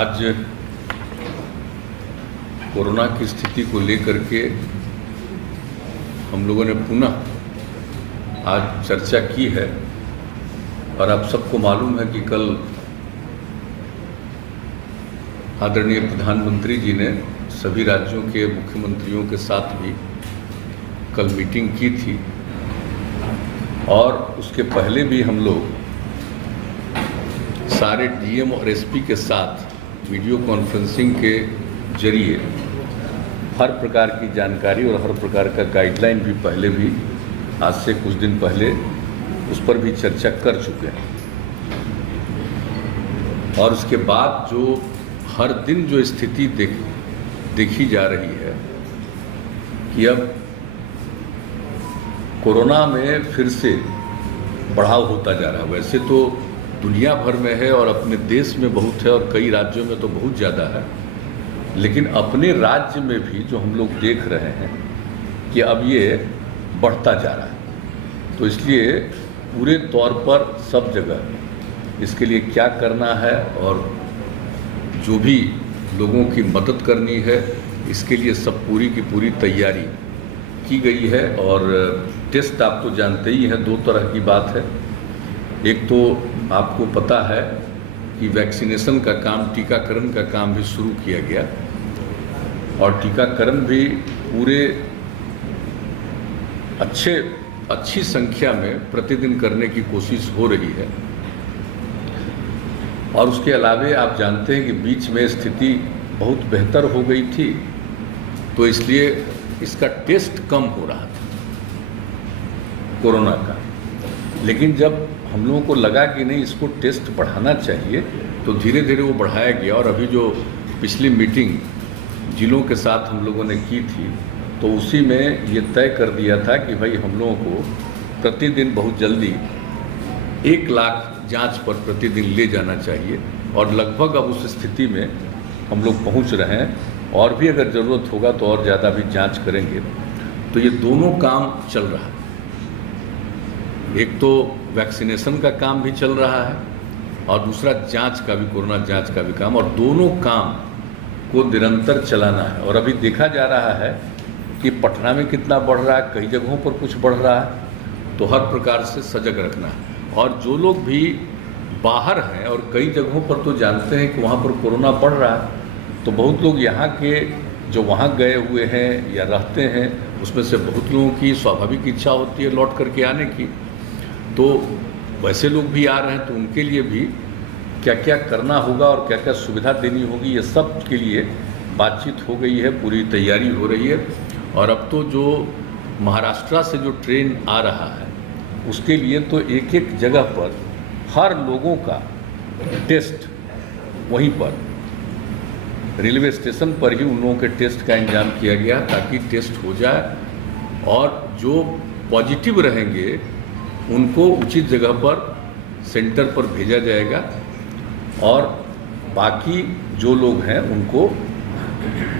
आज कोरोना की स्थिति को लेकर के हम लोगों ने पुनः आज चर्चा की है और आप सबको मालूम है कि कल आदरणीय प्रधानमंत्री जी ने सभी राज्यों के मुख्यमंत्रियों के साथ भी कल मीटिंग की थी और उसके पहले भी हम लोग सारे डीएम और एसपी के साथ वीडियो कॉन्फ्रेंसिंग के जरिए हर प्रकार की जानकारी और हर प्रकार का गाइडलाइन भी पहले भी आज से कुछ दिन पहले उस पर भी चर्चा कर चुके हैं। और उसके बाद जो हर दिन जो स्थिति देखी जा रही है कि अब कोरोना में फिर से बढ़ाव होता जा रहा है। वैसे तो दुनिया भर में है और अपने देश में बहुत है और कई राज्यों में तो बहुत ज़्यादा है, लेकिन अपने राज्य में भी जो हम लोग देख रहे हैं कि अब ये बढ़ता जा रहा है। तो इसलिए पूरे तौर पर सब जगह इसके लिए क्या करना है और जो भी लोगों की मदद करनी है इसके लिए सब पूरी की पूरी तैयारी की गई है। और टेस्ट आप तो जानते ही हैं, दो तरह की बात है। एक तो आपको पता है कि वैक्सीनेशन का काम, टीकाकरण का काम भी शुरू किया गया और टीकाकरण भी पूरे अच्छी संख्या में प्रतिदिन करने की कोशिश हो रही है। और उसके अलावे आप जानते हैं कि बीच में स्थिति बहुत बेहतर हो गई थी, तो इसलिए इसका टेस्ट कम हो रहा था कोरोना का। लेकिन जब हम लोगों को लगा कि नहीं, इसको टेस्ट बढ़ाना चाहिए, तो धीरे धीरे वो बढ़ाया गया। और अभी जो पिछली मीटिंग जिलों के साथ हम लोगों ने की थी, तो उसी में ये तय कर दिया था कि भाई हम लोगों को प्रतिदिन बहुत जल्दी 1 लाख जांच पर प्रतिदिन ले जाना चाहिए। और लगभग अब उस स्थिति में हम लोग पहुंच रहे हैं और भी अगर ज़रूरत होगा तो और ज़्यादा भी जांच करेंगे। तो ये दोनों काम चल रहा है। एक तो वैक्सीनेशन का काम भी चल रहा है और दूसरा जांच का भी, कोरोना जांच का भी काम, और दोनों काम को निरंतर चलाना है। और अभी देखा जा रहा है कि पटना में कितना बढ़ रहा है, कई जगहों पर कुछ बढ़ रहा है, तो हर प्रकार से सजग रखना है। और जो लोग भी बाहर हैं और कई जगहों पर तो जानते हैं कि वहाँ पर कोरोना बढ़ रहा है, तो बहुत लोग यहाँ के जो वहाँ गए हुए हैं या रहते हैं, उसमें से बहुत लोगों की स्वाभाविक इच्छा होती है लौट करके आने की। तो वैसे लोग भी आ रहे हैं, तो उनके लिए भी क्या क्या करना होगा और क्या क्या सुविधा देनी होगी, ये सब के लिए बातचीत हो गई है, पूरी तैयारी हो रही है। और अब तो जो महाराष्ट्र से जो ट्रेन आ रहा है, उसके लिए तो एक एक जगह पर हर लोगों का टेस्ट वहीं पर रेलवे स्टेशन पर ही उन लोगों के टेस्ट का इंतजाम किया गया, ताकि टेस्ट हो जाए और जो पॉजिटिव रहेंगे उनको उचित जगह पर सेंटर पर भेजा जाएगा और बाकी जो लोग हैं उनको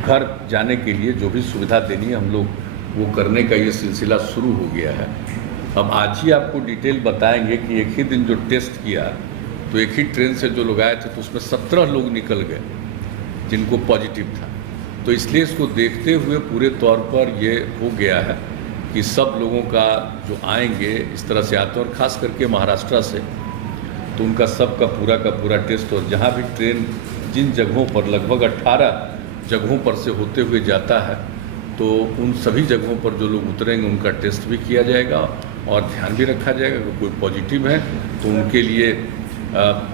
घर जाने के लिए जो भी सुविधा देनी है हम लोग वो करने का ये सिलसिला शुरू हो गया है। अब आज ही आपको डिटेल बताएंगे कि एक ही दिन जो टेस्ट किया, तो एक ही ट्रेन से जो लोग आए थे तो उसमें 17 लोग निकल गए जिनको पॉजिटिव था। तो इसलिए इसको देखते हुए पूरे तौर पर ये हो गया है कि सब लोगों का जो आएंगे इस तरह से आते हैं, और ख़ास करके महाराष्ट्र से, तो उनका सब का पूरा टेस्ट। और जहाँ भी ट्रेन जिन जगहों पर लगभग 18 जगहों पर से होते हुए जाता है, तो उन सभी जगहों पर जो लोग उतरेंगे उनका टेस्ट भी किया जाएगा और ध्यान भी रखा जाएगा कि कोई पॉजिटिव है तो उनके लिए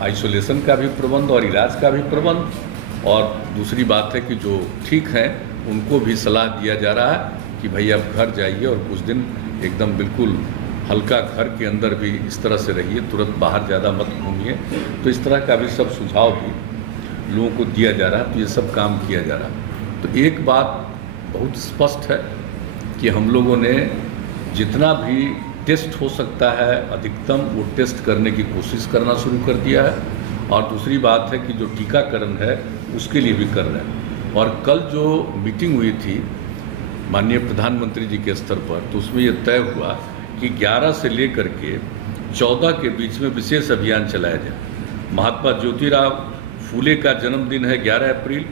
आइसोलेशन का भी प्रबंध और इलाज का भी प्रबंध। और दूसरी बात है कि जो ठीक हैं उनको भी सलाह दिया जा रहा है कि भाई आप घर जाइए और कुछ दिन एकदम बिल्कुल हल्का घर के अंदर भी इस तरह से रहिए, तुरंत बाहर ज़्यादा मत घूमिए। तो इस तरह का भी सब सुझाव भी लोगों को दिया जा रहा है, तो ये सब काम किया जा रहा है। तो एक बात बहुत स्पष्ट है कि हम लोगों ने जितना भी टेस्ट हो सकता है अधिकतम वो टेस्ट करने की कोशिश करना शुरू कर दिया है। और दूसरी बात है कि जो टीकाकरण है उसके लिए भी कर रहे हैं। और कल जो मीटिंग हुई थी माननीय प्रधानमंत्री जी के स्तर पर, तो उसमें ये तय हुआ कि 11 से लेकर के 14 के बीच में विशेष अभियान चलाया जाए। महात्मा ज्योतिराव फूले का जन्मदिन है 11 अप्रैल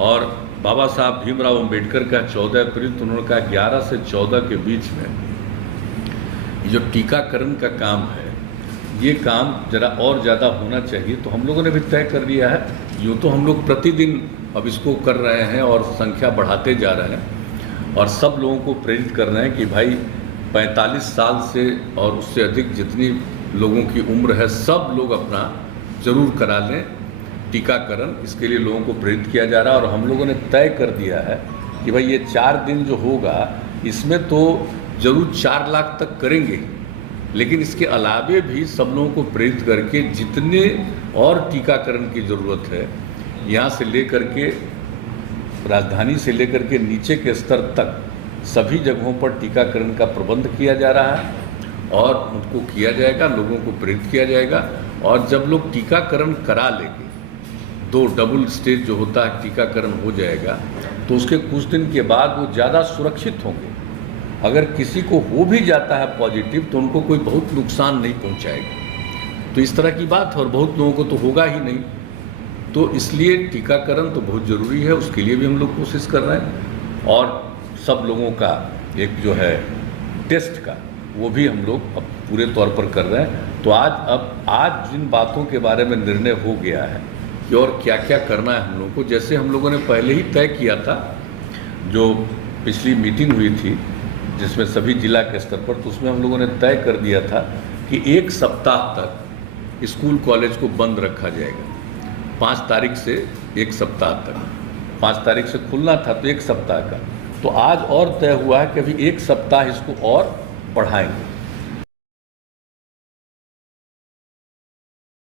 और बाबा साहब भीमराव अंबेडकर का 14 अप्रैल, तो उन्होंने कहा 11 से 14 के बीच में ये जो टीकाकरण का काम है ये काम ज़रा और ज़्यादा होना चाहिए। तो हम लोगों ने भी तय कर लिया है, यूँ तो हम लोग प्रतिदिन अब इसको कर रहे हैं और संख्या बढ़ाते जा रहे हैं और सब लोगों को प्रेरित कर रहे हैं कि भाई 45 साल से और उससे अधिक जितनी लोगों की उम्र है सब लोग अपना ज़रूर करा लें टीकाकरण। इसके लिए लोगों को प्रेरित किया जा रहा है और हम लोगों ने तय कर दिया है कि भाई ये 4 दिन जो होगा इसमें तो ज़रूर 4 लाख तक करेंगे, लेकिन इसके अलावे भी सब लोगों को प्रेरित करके जितने और टीकाकरण की ज़रूरत है यहाँ से लेकर के राजधानी से लेकर के नीचे के स्तर तक सभी जगहों पर टीकाकरण का प्रबंध किया जा रहा है और उनको किया जाएगा, लोगों को प्रेरित किया जाएगा। और जब लोग टीकाकरण करा लेंगे, 2 डबल स्टेज जो होता है टीकाकरण हो जाएगा, तो उसके कुछ दिन के बाद वो ज़्यादा सुरक्षित होंगे। अगर किसी को हो भी जाता है पॉजिटिव तो उनको कोई बहुत नुकसान नहीं पहुंचाएगा। तो इस तरह की बात है और बहुत लोगों को तो होगा ही नहीं। तो इसलिए टीकाकरण तो बहुत ज़रूरी है, उसके लिए भी हम लोग कोशिश कर रहे हैं और सब लोगों का एक जो है टेस्ट का वो भी हम लोग अब पूरे तौर पर कर रहे हैं। तो आज जिन बातों के बारे में निर्णय हो गया है कि और क्या क्या करना है हम लोगों को, जैसे हम लोगों ने पहले ही तय किया था, जो पिछली मीटिंग हुई थी जिसमें सभी जिला के स्तर पर, तो उसमें हम लोगों ने तय कर दिया था कि 1 सप्ताह तक स्कूल कॉलेज को बंद रखा जाएगा। 5 तारीख से 1 सप्ताह तक, 5 तारीख से खुलना था तो 1 सप्ताह का, तो आज और तय हुआ है कि अभी 1 सप्ताह इसको और बढ़ाएंगे।